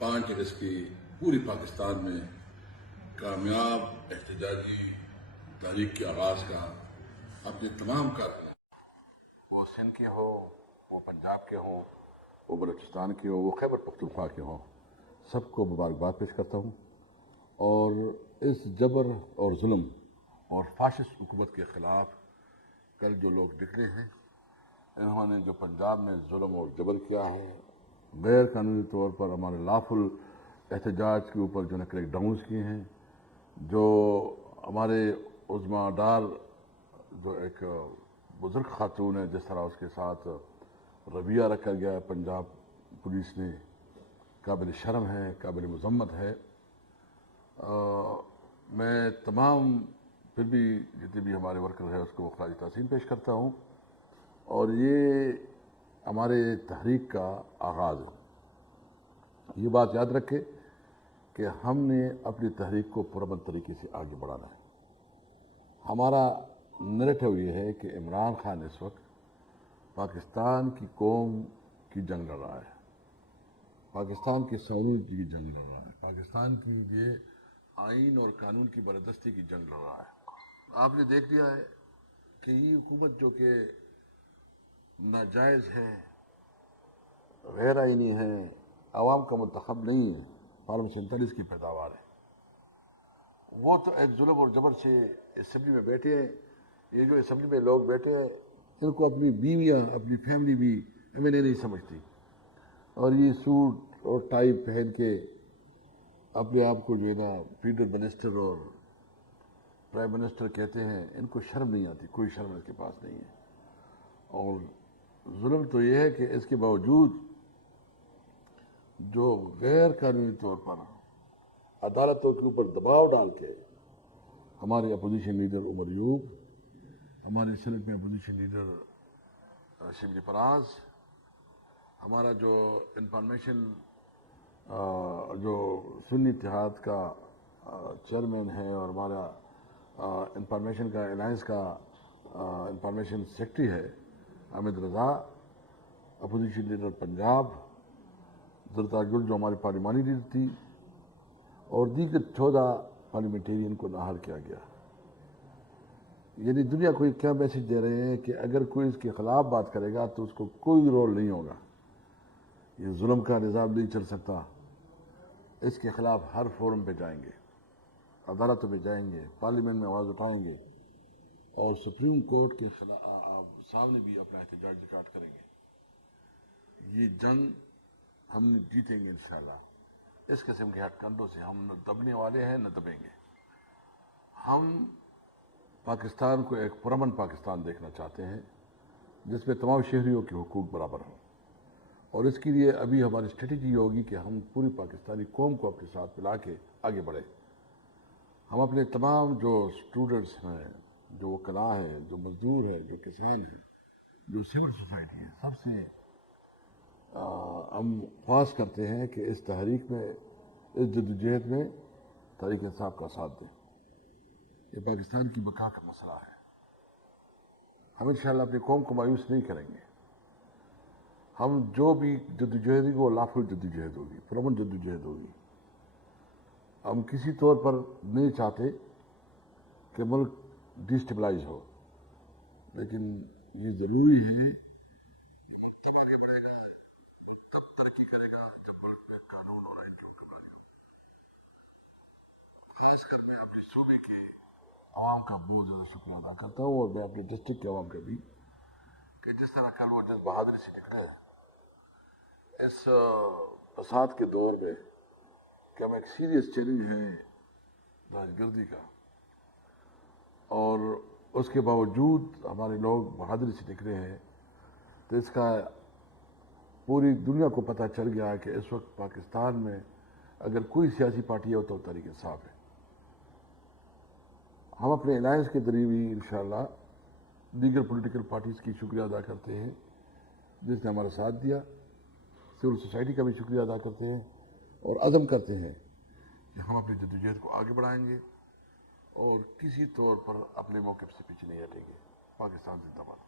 5 अगस्त की पूरी पाकिस्तान में कामयाब एहतजाजी तारीख के आगाज़ का अपने तमाम कारकुनों, वो सिंध के हो, वो पंजाब के हो, वो बलूचिस्तान के हो, वो खैबर पख्तूनख्वा के हो, सबको मुबारकबाद पेश करता हूँ। और इस जबर और जुल्म और फाशिस्ट हुकूमत के ख़िलाफ़ कल जो लोग निकले हैं, इन्होंने जो पंजाब में जुल्म और जबर किया है, गैर कानूनी तौर पर हमारे लाफुल एहतजाज के ऊपर जो है क्रैक डाउन्स किए हैं, जो हमारे उज़्मादार जो एक बुज़ुर्ग खातून है, जिस तरह उसके साथ रवैया रखा गया है पंजाब पुलिस ने, काबिल शर्म है, काबिल मज़म्मत है। मैं तमाम फिर भी जितने भी हमारे वर्कर हैं उसको ख़राज तहसीन पेश करता हूँ। और ये हमारे तहरीक का आगाज़ है। ये बात याद रखें कि हमने अपनी तहरीक को पुरअमन तरीके से आगे बढ़ाना है। हमारा नैरेटिव ये है कि इमरान खान इस वक्त पाकिस्तान की कौम की जंग लड़ रहा है, पाकिस्तान की सहूलियत की जंग लड़ रहा है, पाकिस्तान की ये आइन और कानून की बरदस्ती की जंग लड़ रहा है। आपने देख लिया है कि ये हुकूमत जो कि नाजायज़ है, गैर आइनी है, आवाम का मुंतखब नहीं है, फार्म 47 की पैदावार है, वो तो एक जुल्म और जबर से असम्बली में बैठे हैं। ये जो असम्बली में लोग बैठे हैं, इनको अपनी बीवियाँ, अपनी फैमिली भी एमएनए नहीं समझती, और ये सूट और टाई पहन के अपने आप को जो है ना फ्रीडम मिनिस्टर और प्राइम मिनिस्टर कहते हैं। इनको शर्म नहीं आती, कोई शर्म इसके पास नहीं है। और जुल्म तो ये है कि इसके बावजूद जो गैर कानूनी तौर पर अदालतों के ऊपर दबाव डाल के हमारे अपोजिशन लीडर उमर यूब, हमारे सेनेट में अपोजिशन लीडर शिबली फराज, हमारा जो इंफॉर्मेशन जो सुन्नी इत्तेहाद का चेयरमैन है और हमारा इंफॉर्मेशन का अलायंस का इंफॉर्मेशन सेक्रेटरी है हामिद रज़ा, अपोजिशन लीडर पंजाब जरताजुल जो हमारी पार्लिमानी लीडर थी, और दीगर 14 पार्लियामेंटेरियन को नाहल किया गया। यानी दुनिया को क्या मैसेज दे रहे हैं कि अगर कोई इसके खिलाफ बात करेगा तो उसको कोई रोल नहीं होगा, ये जुल्म का निज़ाम नहीं चल सकता। इसके खिलाफ हर फोरम पे जाएंगे, अदालतों में जाएंगे, पार्लियामेंट में आवाज़ उठाएंगे और सुप्रीम कोर्ट के सामने भी अपना एहतजाज रिकॉर्ड करेंगे। ये जंग हम जीतेंगे इंशाअल्लाह। इस किस्म के हथकंडों से हम न दबने वाले हैं न दबेंगे। हम पाकिस्तान को एक पुरअमन पाकिस्तान देखना चाहते हैं जिसमें तमाम शहरियों के हुकूक बराबर हों, और इसके लिए अभी हमारी स्ट्रेटजी होगी कि हम पूरी पाकिस्तानी कौम को अपने साथ मिला के आगे बढ़े। हम अपने तमाम जो स्टूडेंट्स हैं, जो वकला हैं, जो मजदूर हैं, जो किसान हैं, जो सिविल सोसाइटी है, सबसे हम ख्वाहिश करते हैं कि इस तहरीक में, इस जद्दोजहद में तहरीक इंसाफ का साथ दें। ये पाकिस्तान की बका का मसला है। हम इंशाअल्लाह अपनी कौम को मायूस नहीं करेंगे। हम जो भी जद्दोजहद होगी वो लाफुल जद्दोजहद होगी, पुरअमन जद्दोजहद होगी। हम किसी तौर पर नहीं चाहते कि मुल्क डिस्टेबलाइज हो, लेकिन ये ज़रूरी है आवाम का बहुत ज़्यादा शुक्र अदा करता हूँ, और मैं अपने डिस्ट्रिक्ट के आवाम का भी, कि जिस तरह कल वो जिस बहादुरी से निकले इस फसाद के दौर में, कि हम एक सीरियस चैलेंज है दहशतगर्दी का, और उसके बावजूद हमारे लोग बहादुरी से निकले हैं, तो इसका पूरी दुनिया को पता चल गया है कि इस वक्त पाकिस्तान में अगर कोई सियासी पार्टी है तो तहरीक इंसाफ है। हम अपने अलायंस के जरिए भी इंशाअल्लाह दीगर पॉलिटिकल पार्टीज़ की शुक्रिया अदा करते हैं जिसने हमारा साथ दिया, सिविल सोसाइटी का भी शुक्रिया अदा करते हैं, और अज़म करते हैं कि हम अपनी जद्दोजहद को आगे बढ़ाएंगे और किसी तौर पर अपने मौक़िफ़ से पीछे नहीं हटेंगे। पाकिस्तान जिंदाबाद।